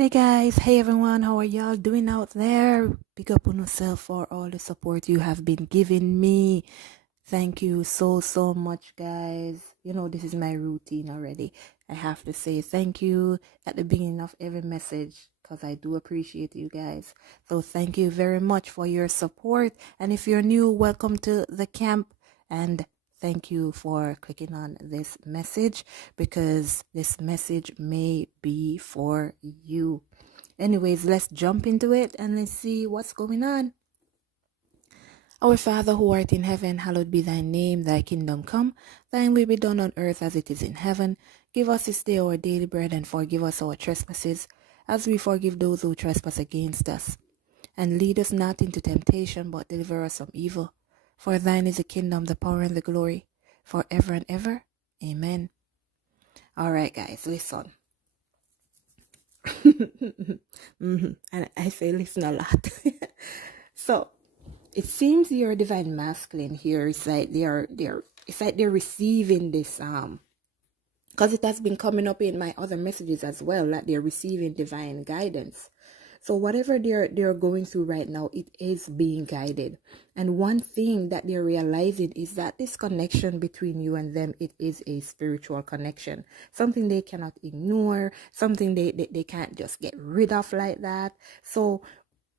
Hey guys, hey everyone, how are y'all doing out there? Big up on yourself for all the support you have been giving me. Thank you so much, guys. You know, this is my routine already. I have to say thank you at the beginning of every message because I do appreciate you guys. So, thank you very much for your support. And if you're new, welcome to the camp. And thank you for clicking on this message because this message may be for you. Anyways, let's jump into it and let's see what's going on. Our Father who art in heaven, hallowed be thy name, thy kingdom come, thine will be done on earth as it is in heaven. Give us this day our daily bread and forgive us our trespasses, as we forgive those who trespass against us. And lead us not into temptation, but deliver us from evil. For thine is the kingdom, the power, and the glory, forever and ever. Amen. All right, guys, listen. And I say listen a lot. So, it seems your divine masculine here is like they're receiving this because it has been coming up in my other messages as well, that they're receiving divine guidance. So whatever they're going through right now, it is being guided. And one thing that they're realizing is that this connection between you and them, it is a spiritual connection, something they cannot ignore, something they can't just get rid of like that. So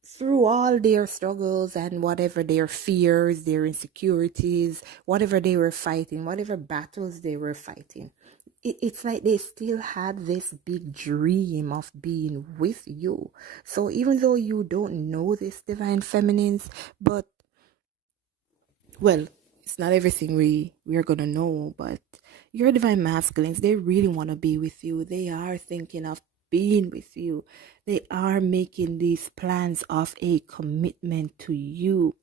through all their struggles and whatever their fears, their insecurities, whatever they were fighting, whatever battles they were fighting, it's like they still had this big dream of being with you. So even though you don't know this divine feminines, but well, it's not everything we're gonna know, but your divine masculines, they really want to be with you. They are thinking of being with you. They are making these plans of a commitment to you.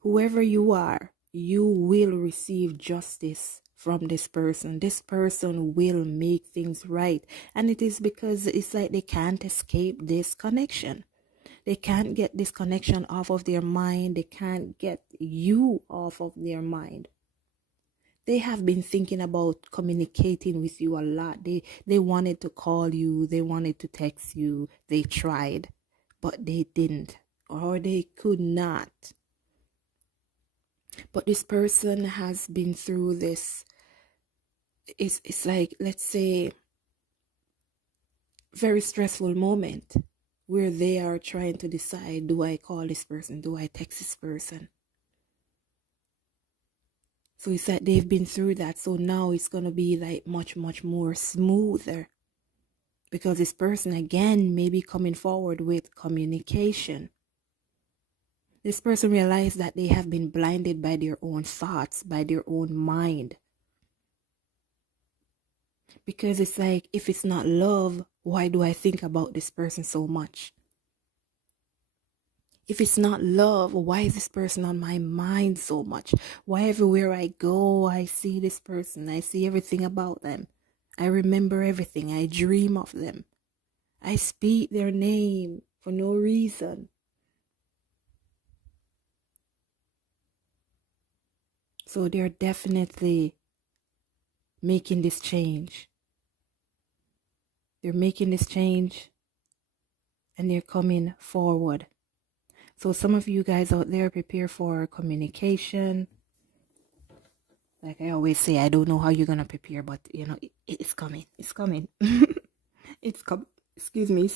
Whoever you are, you will receive justice from this person. This person will make things right. And it is because it's like they can't escape this connection. They can't get this connection off of their mind. They can't get you off of their mind. They have been thinking about communicating with you a lot. They wanted to call you. They wanted to text you. They tried, but they didn't, or they could not. But this person has been through this. It's like, let's say, very stressful moment where they are trying to decide, do I call this person? Do I text this person? So it's like they've been through that. So now it's going to be like much more smoother. Because this person, again, may be coming forward with communication. This person realized that they have been blinded by their own thoughts, by their own mind. Because it's like, if it's not love, why do I think about this person so much? If it's not love, why is this person on my mind so much? Why everywhere I go, I see this person. I see everything about them. I remember everything. I dream of them. I speak their name for no reason. So they're definitely making this change. They're making this change and they're coming forward. So some of you guys out there, prepare for communication. Like I always say, I don't know how you're going to prepare, but you know, it's coming. It's coming. It's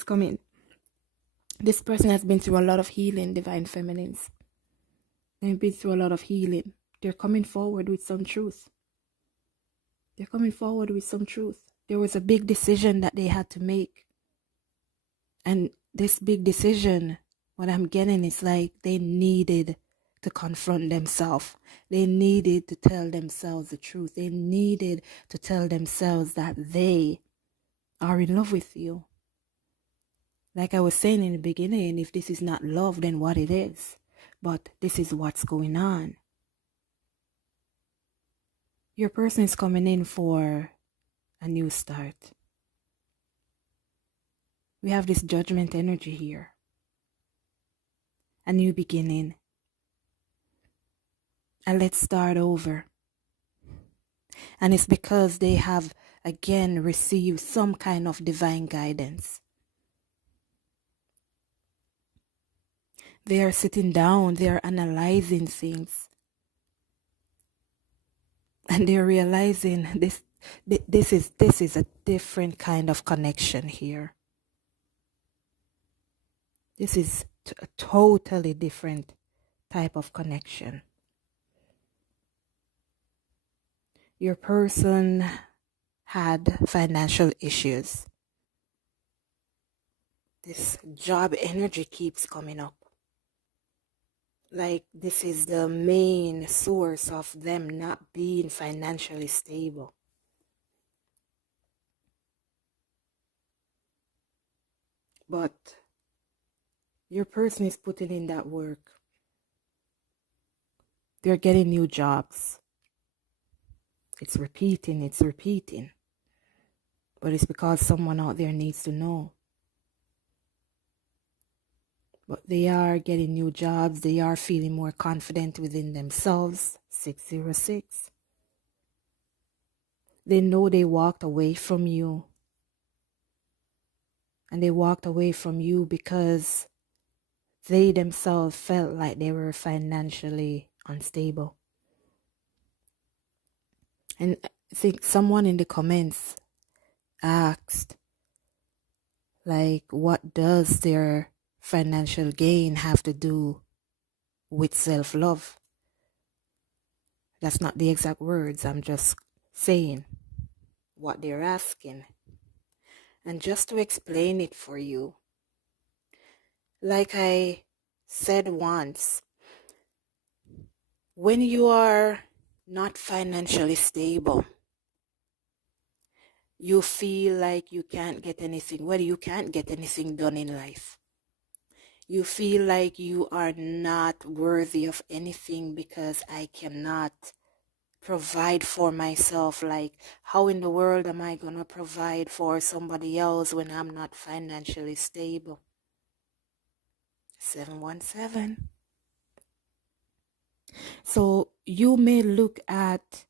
coming. This person has been through a lot of healing, divine feminines. They've been through a lot of healing. They're coming forward with some truth. They're coming forward with some truth. There was a big decision that they had to make. And this big decision, what I'm getting is like they needed to confront themselves. They needed to tell themselves the truth. They needed to tell themselves that they are in love with you. Like I was saying in the beginning, if this is not love, then what it is? But this is what's going on. Your person is coming in for a new start. We have this judgment energy here. A new beginning. And let's start over. And it's because they have, again, received some kind of divine guidance. They are sitting down, they are analyzing things, and they're realizing this is a different kind of connection here. This is a totally different type of connection. Your person had financial issues. This job energy keeps coming up. Like this is the main source of them not being financially stable. But your person is putting in that work. They're getting new jobs. It's repeating. But it's because someone out there needs to know. But they are getting new jobs. They are feeling more confident within themselves. 606. They know they walked away from you. And they walked away from you because they themselves felt like they were financially unstable. And I think someone in the comments asked, like, what does their financial gain have to do with self-love? That's not the exact words. I'm just saying what they're asking. And just to explain it for you, like I said once, when you are not financially stable, you feel like you can't get anything. Well, you can't get anything done in life. You feel like you are not worthy of anything because I cannot provide for myself. Like, how in the world am I going to provide for somebody else when I'm not financially stable? 717. So you may look at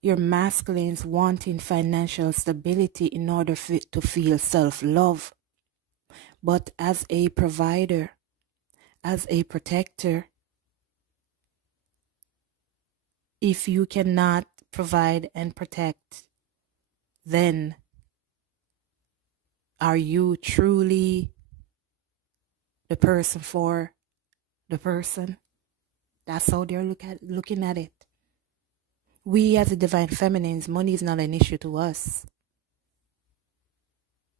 your masculines wanting financial stability in order to feel self-love. But as a provider, as a protector, if you cannot provide and protect, then are you truly the person for the person? That's how they're looking at it. We as the divine feminines, money is not an issue to us.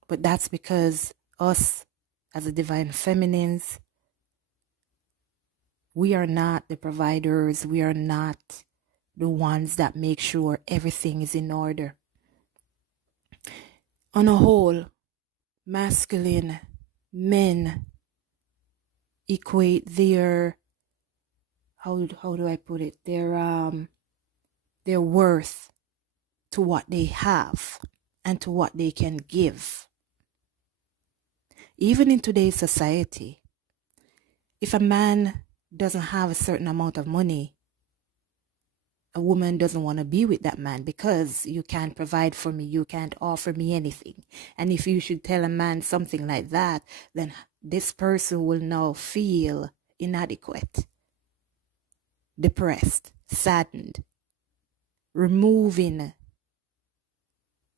But that's because us as the divine feminines, we are not the providers. We are not the ones that make sure everything is in order. On a whole, masculine men equate their, how do I put it, their worth to what they have and to what they can give. Even in today's society, if a man doesn't have a certain amount of money, a woman doesn't want to be with that man because you can't provide for me, you can't offer me anything. And if you should tell a man something like that, then this person will now feel inadequate, depressed, saddened, removing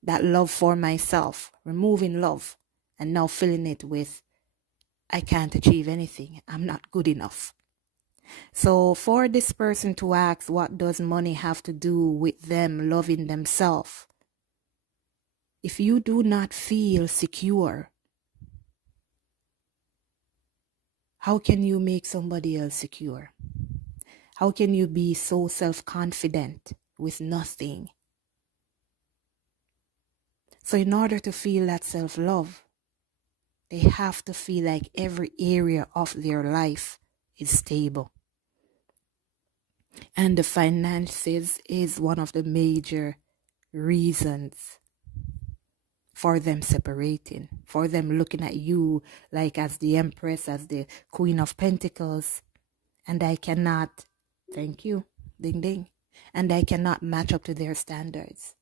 that love for myself, removing love, and now filling it with, I can't achieve anything, I'm not good enough. So for this person to ask, what does money have to do with them loving themselves? If you do not feel secure, how can you make somebody else secure? How can you be so self-confident with nothing? So in order to feel that self-love, they have to feel like every area of their life is stable. And the finances is one of the major reasons for them separating, for them looking at you like as the Empress, as the Queen of Pentacles, and I cannot, thank you, ding ding, and I cannot match up to their standards.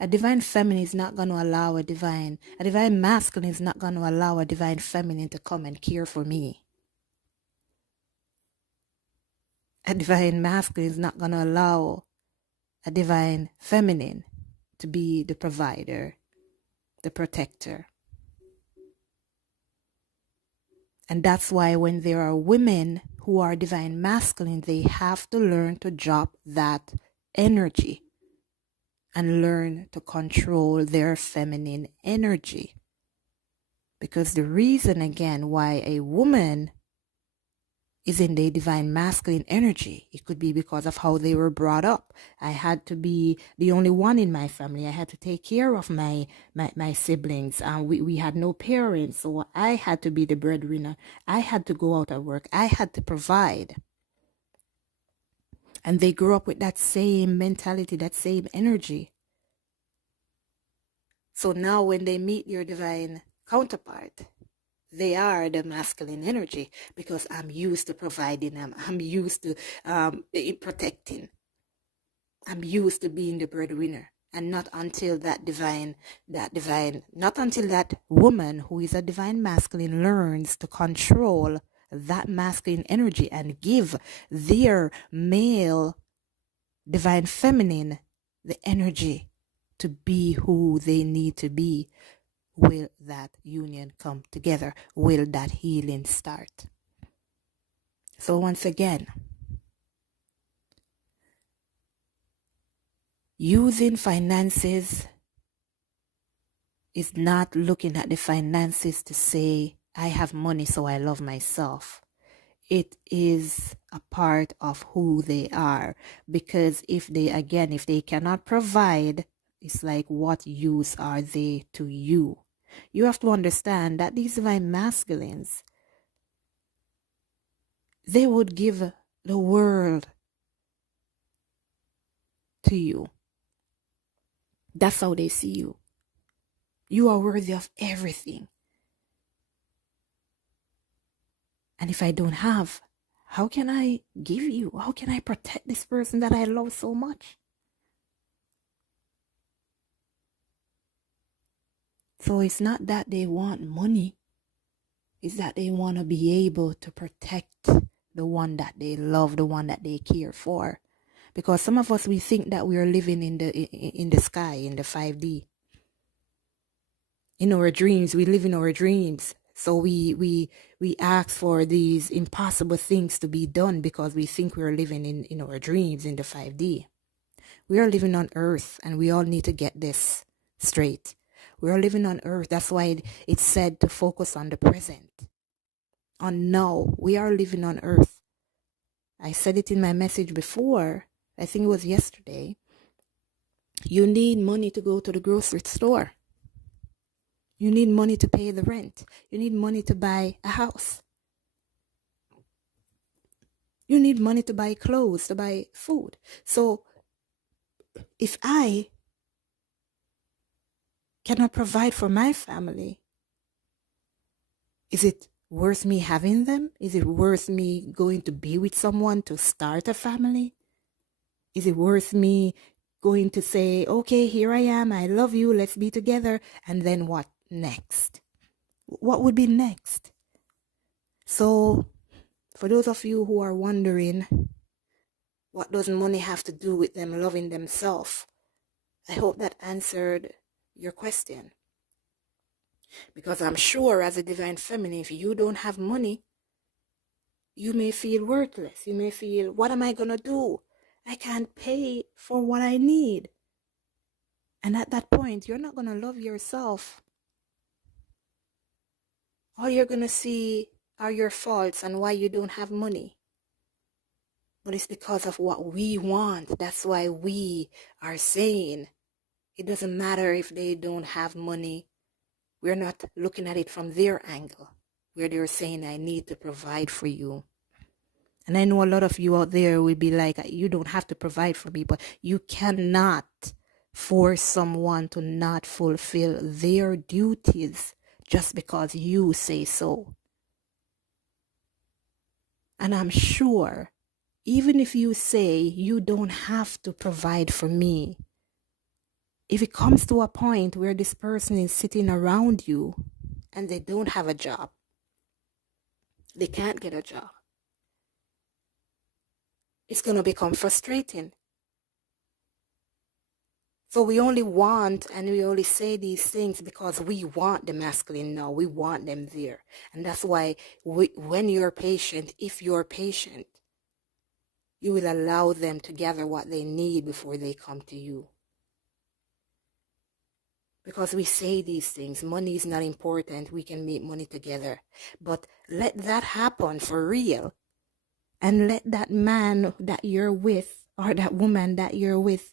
A divine feminine is not going to allow a divine masculine is not going to allow a divine feminine to come and care for me. A divine masculine is not going to allow a divine feminine to be the provider, the protector. And that's why when there are women who are divine masculine, they have to learn to drop that energy and learn to control their feminine energy. Because the reason, again, why a woman is in the divine masculine energy, it could be because of how they were brought up. I had to be the only one in my family. I had to take care of my siblings. We had no parents, so I had to be the breadwinner. I had to go out at work. I had to provide. And they grew up with that same mentality, that same energy. So now when they meet your divine counterpart, they are the masculine energy, because I'm used to providing them. I'm used to protecting. I'm used to being the breadwinner. And not until that woman who is a divine masculine learns to control that masculine energy and give their male divine feminine the energy to be who they need to be, will that union come together? Will that healing start? So once again, using finances is not looking at the finances to say, I have money so I love myself. It is a part of who they are, because if they cannot provide, it's like, what use are they to you? You have to understand that these divine masculines, they would give the world to you. That's how they see you. You are worthy of everything. And if I don't have, how can I give you? How can I protect this person that I love so much? So it's not that they want money. It's that they want to be able to protect the one that they love, the one that they care for. Because some of us, we think that we are living in the sky, in the 5D. In our dreams, we live in our dreams. So we ask for these impossible things to be done because we think we are living in our dreams, in the 5D. We are living on earth, and we all need to get this straight. We are living on earth. That's why it's said to focus on the present. On now. We are living on earth. I said it in my message before. I think it was yesterday. You need money to go to the grocery store. You need money to pay the rent. You need money to buy a house. You need money to buy clothes, to buy food. So if I cannot provide for my family, is it worth me having them? Is it worth me going to be with someone to start a family? Is it worth me going to say, okay, here I am, I love you, let's be together, and then what next? What would be next? So, for those of you who are wondering, what does money have to do with them loving themselves? I hope that answered your question. Because I'm sure as a divine feminine, if you don't have money, you may feel worthless. You may feel, what am I going to do? I can't pay for what I need. And at that point, you're not going to love yourself. All you're going to see are your faults and why you don't have money. But it's because of what we want. That's why we are saying it doesn't matter if they don't have money. We're not looking at it from their angle, where they're saying, I need to provide for you. And I know a lot of you out there will be like, you don't have to provide for me, but you cannot force someone to not fulfill their duties just because you say so. And I'm sure, even if you say you don't have to provide for me, if it comes to a point where this person is sitting around you and they don't have a job, they can't get a job, it's going to become frustrating. So we only want and we only say these things because we want the masculine now. We want them there. And that's why when you're patient, if you're patient, you will allow them to gather what they need before they come to you. Because we say these things, money is not important, we can make money together. But let that happen for real. And let that man that you're with or that woman that you're with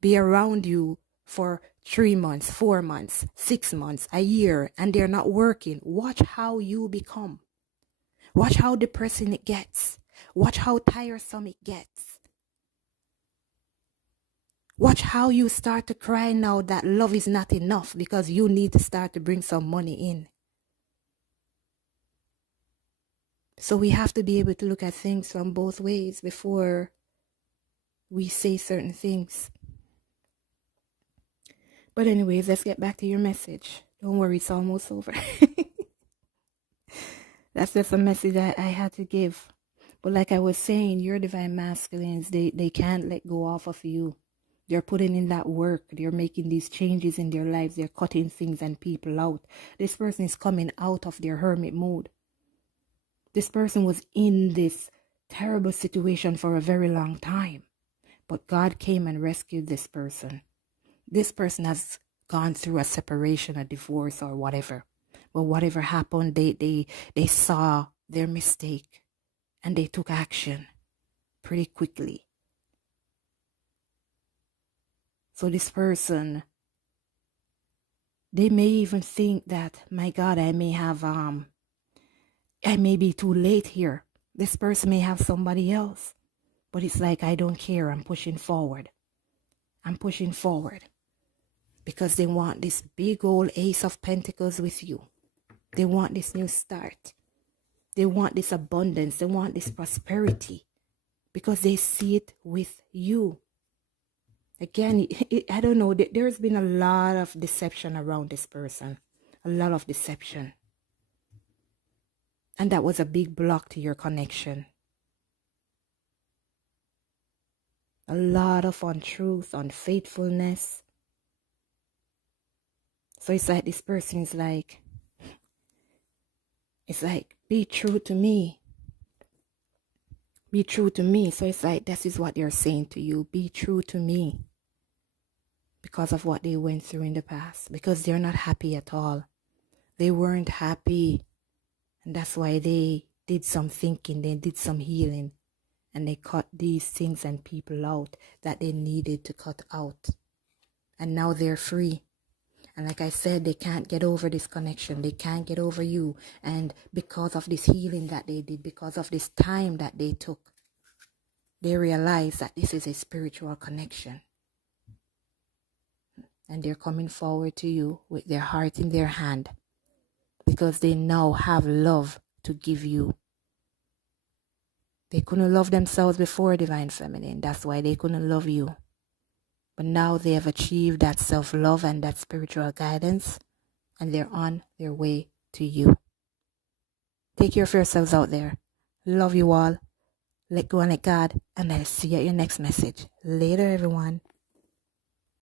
be around you for 3 months, 4 months, 6 months, a year, and they're not working. Watch how you become. Watch how depressing it gets. Watch how tiresome it gets. Watch how you start to cry now that love is not enough because you need to start to bring some money in. So we have to be able to look at things from both ways before we say certain things. But anyways, let's get back to your message. Don't worry, it's almost over. That's just a message I had to give. But like I was saying, your divine masculines, they can't let go off of you. They're putting in that work. They're making these changes in their lives. They're cutting things and people out. This person is coming out of their hermit mode. This person was in this terrible situation for a very long time. But God came and rescued this person. This person has gone through a separation, a divorce, or whatever. But whatever happened, they saw their mistake and they took action pretty quickly. So this person, they may even think that, my God, I may be too late here. This person may have somebody else. But it's like, I don't care. I'm pushing forward. I'm pushing forward. Because they want this big old Ace of Pentacles with you. They want this new start. They want this abundance. They want this prosperity. Because they see it with you. Again, I don't know. There's been a lot of deception around this person. A lot of deception. And that was a big block to your connection. A lot of untruth, unfaithfulness. So it's like this person is like, be true to me. Be true to me. So it's like, this is what they're saying to you. Be true to me. Because of what they went through in the past. Because they're not happy at all. They weren't happy. And that's why they did some thinking. They did some healing. And they cut these things and people out that they needed to cut out. And now they're free. And like I said, they can't get over this connection. They can't get over you. And because of this healing that they did, because of this time that they took, they realize that this is a spiritual connection. And they're coming forward to you with their heart in their hand. Because they now have love to give you. They couldn't love themselves before, Divine Feminine. That's why they couldn't love you. But now they have achieved that self-love and that spiritual guidance, and they're on their way to you. Take care of yourselves out there. Love you all. Let go and let God, and I'll see you at your next message. Later, everyone.